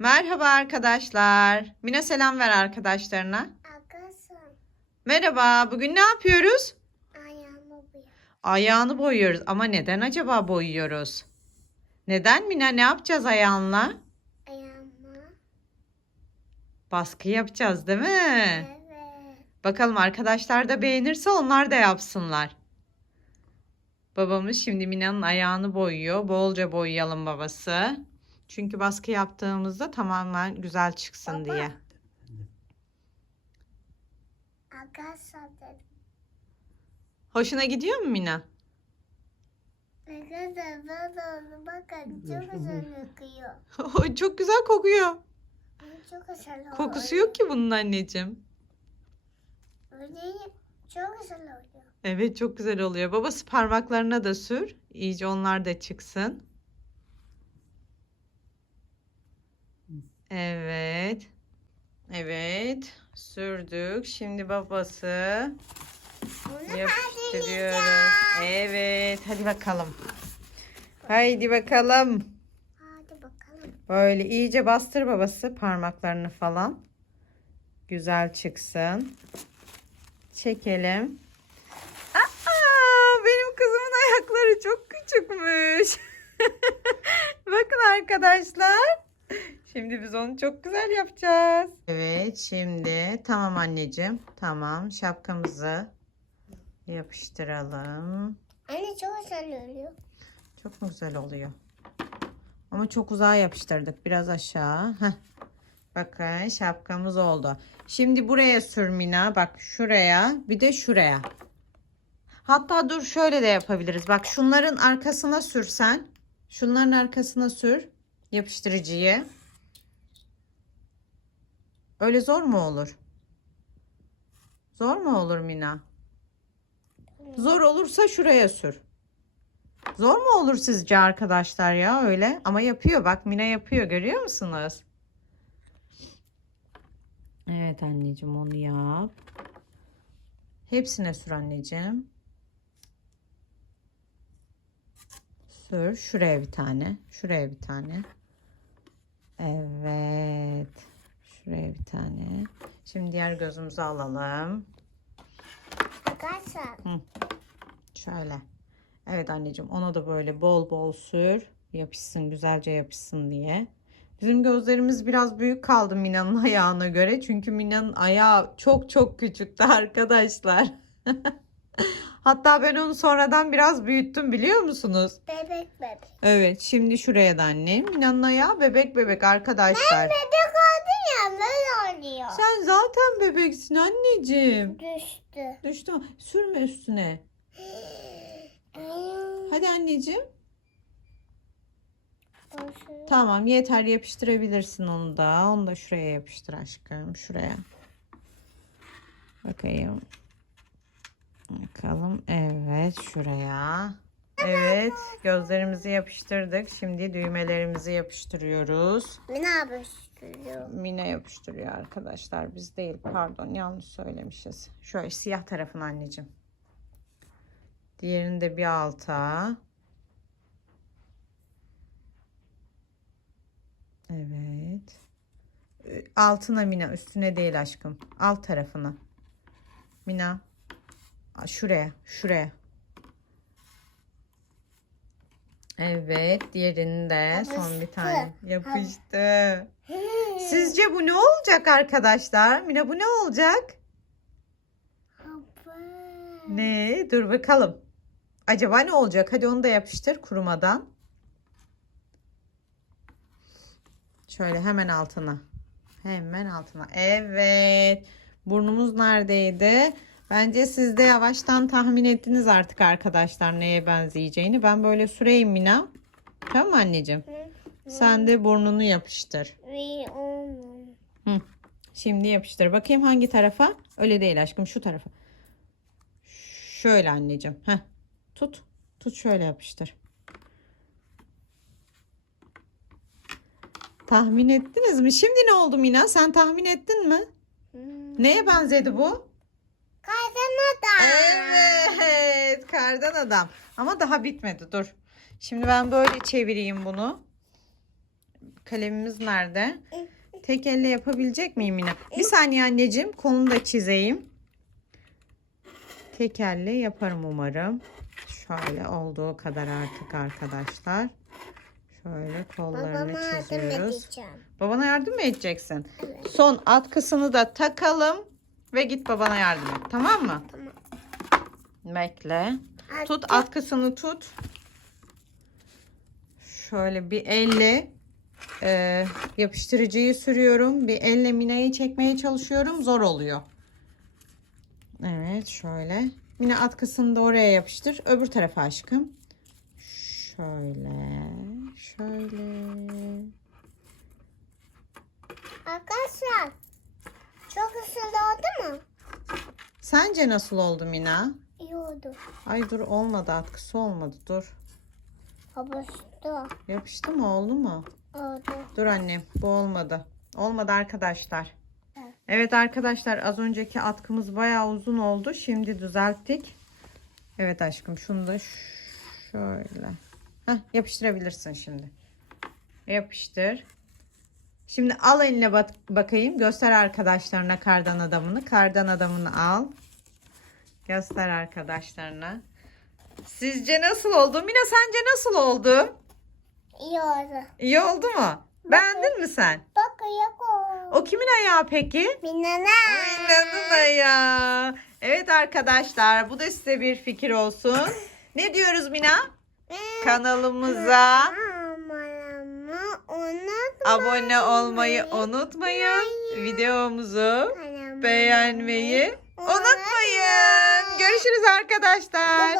Merhaba arkadaşlar. Mina selam ver arkadaşlarına. Arkadaşım Merhaba. Bugün ne yapıyoruz? ayağımı boya. Ayağını boyuyoruz. Ama neden acaba boyuyoruz? Neden Mina? Ne yapacağız ayağınla? Ayağıma. Baskı yapacağız değil mi? Evet. Bakalım arkadaşlar da beğenirse onlar da yapsınlar. Babamız şimdi Mina'nın ayağını boyuyor. Bolca boyayalım babası. Çünkü baskı yaptığımızda tamamen güzel çıksın Baba. diye. Arkadaşlar. Hoşuna gidiyor mu Mina? Arkadaşlar böyle oldu. Bakın çok güzel kokuyor. Çok güzel kokuyor. Çok güzel oluyor. Kokusu yok ki bunun anneciğim. Öyle çok güzel oluyor. Evet çok güzel oluyor. Babası parmaklarına da sür. İyice onlar da çıksın. Evet. Evet. Sürdük. Şimdi babası Bunu yapıştırıyoruz. Evet. Hadi bakalım. Haydi bakalım. Hadi bakalım. Böyle iyice bastır babası parmaklarını falan. Güzel çıksın. Çekelim. Aa, benim kızımın ayakları çok küçükmüş. Bakın arkadaşlar. Şimdi biz onu çok güzel yapacağız. Evet şimdi tamam anneciğim. Tamam şapkamızı yapıştıralım. Anne çok güzel oluyor. Çok mu güzel oluyor? Ama çok uzağa yapıştırdık. Biraz aşağı. Heh. Bakın şapkamız oldu. Şimdi buraya sür Mina. Bak şuraya bir de şuraya. Hatta dur şöyle de yapabiliriz. Bak şunların arkasına sürsen. Şunların arkasına sür. Yapıştırıcıyı. Öyle zor mu olur? Zor mu olur Mina? Zor olursa şuraya sür. Zor mu olur sizce arkadaşlar ya öyle? Ama yapıyor bak Mina yapıyor görüyor musunuz? Evet anneciğim onu yap. Hepsine sür anneciğim. Sür. Şuraya bir tane. Şuraya bir tane. Evet. Şuraya bir tane. Şimdi diğer gözümüzü alalım. Arkadaşlar. Şöyle. Evet anneciğim ona da böyle bol bol sür. Yapışsın güzelce yapışsın diye. Bizim gözlerimiz biraz büyük kaldı Mina'nın ayağına göre. Çünkü Mina'nın ayağı çok çok küçüktü arkadaşlar. Hatta ben onu sonradan biraz büyüttüm biliyor musunuz? Bebek bebek. Evet şimdi şuraya da annem. Mina'nın ayağı bebek bebek arkadaşlar. Bebek oldun ya böyle oluyor. Sen zaten bebeksin anneciğim. Düştü. Düştü. Sürme üstüne. Hadi anneciğim. Tamam yeter yapıştırabilirsin onu da. Onu da şuraya yapıştır aşkım. Şuraya. Bakayım. Bakalım. Evet şuraya. Evet gözlerimizi yapıştırdık. Şimdi düğmelerimizi yapıştırıyoruz. Ne yapıştırıyor? Mine yapıştırıyor arkadaşlar. Biz değil pardon yanlış söylemişiz. Şöyle siyah tarafın anneciğim. Diğerini de bir alta. Evet. Altına Mina üstüne değil aşkım. Alt tarafına. Mina. Şuraya. Şuraya. Evet. Diğerini de son bir tane. Yapıştı. Sizce bu ne olacak arkadaşlar? Mina bu ne olacak? Ne? Dur bakalım. Acaba ne olacak? Hadi onu da yapıştır kurumadan. Şöyle hemen altına. Hemen altına. Evet. Burnumuz neredeydi? Bence siz de yavaştan tahmin ettiniz artık arkadaşlar neye benzeyeceğini. Ben böyle süreyim Mina. Tamam mı anneciğim? Sen de burnunu yapıştır. Onu. Şimdi yapıştır. Bakayım hangi tarafa? Öyle değil aşkım şu tarafa. Şöyle anneciğim. Heh. Tut. Tut şöyle yapıştır. Tahmin ettiniz mi? Şimdi ne oldu Mina? Sen tahmin ettin mi? Neye benzedi bu? Evet. Kardan adam. Ama daha bitmedi. Dur. Şimdi ben böyle çevireyim bunu. kalemimiz nerede? Tek elle yapabilecek miyim yine? Bir saniye anneciğim. Kolunu da çizeyim. Tek elle yaparım umarım. Şöyle olduğu kadar artık arkadaşlar. Şöyle kollarını Babama yardım çiziyoruz. edeceğim. Babana yardım mı edeceksin? Evet. Son atkısını da takalım ve git babana yardım et. Tamam mı? Tamam. Bekle. Tut Atkı- atkısını tut. Şöyle bir elle e, yapıştırıcıyı sürüyorum. Bir elle minayı çekmeye çalışıyorum. Zor oluyor. Evet şöyle. Mine atkısını da oraya yapıştır. Öbür tarafa aşkım. Şöyle. Şöyle. Arkadaşlar çok ısındı oldu mu? Sence nasıl oldu Mina? Oldu. Ay dur olmadı atkısı olmadı dur. Habıştı. Yapıştı mı oldu mu? Oldu. Dur annem bu olmadı. Olmadı arkadaşlar. Evet. Evet arkadaşlar az önceki atkımız bayağı uzun oldu. Şimdi düzelttik. Evet aşkım şunu da şöyle. Heh, yapıştırabilirsin şimdi. Yapıştır. Şimdi al eline bak bakayım. Göster arkadaşlarına kardan adamını. Kardan adamını al. Göster arkadaşlarına. Sizce nasıl oldu? Mina sence nasıl oldu? İyi oldu. İyi oldu mu? Beğendin mi sen? Bak ayak o. O kimin ayağı peki? Minana. Mina'nın ayağı. Evet arkadaşlar bu da size bir fikir olsun. Ne diyoruz Mina? Kanalımıza abone olmayı unutmayın. Videomuzu beğenmeyi. Görüşürüz arkadaşlar.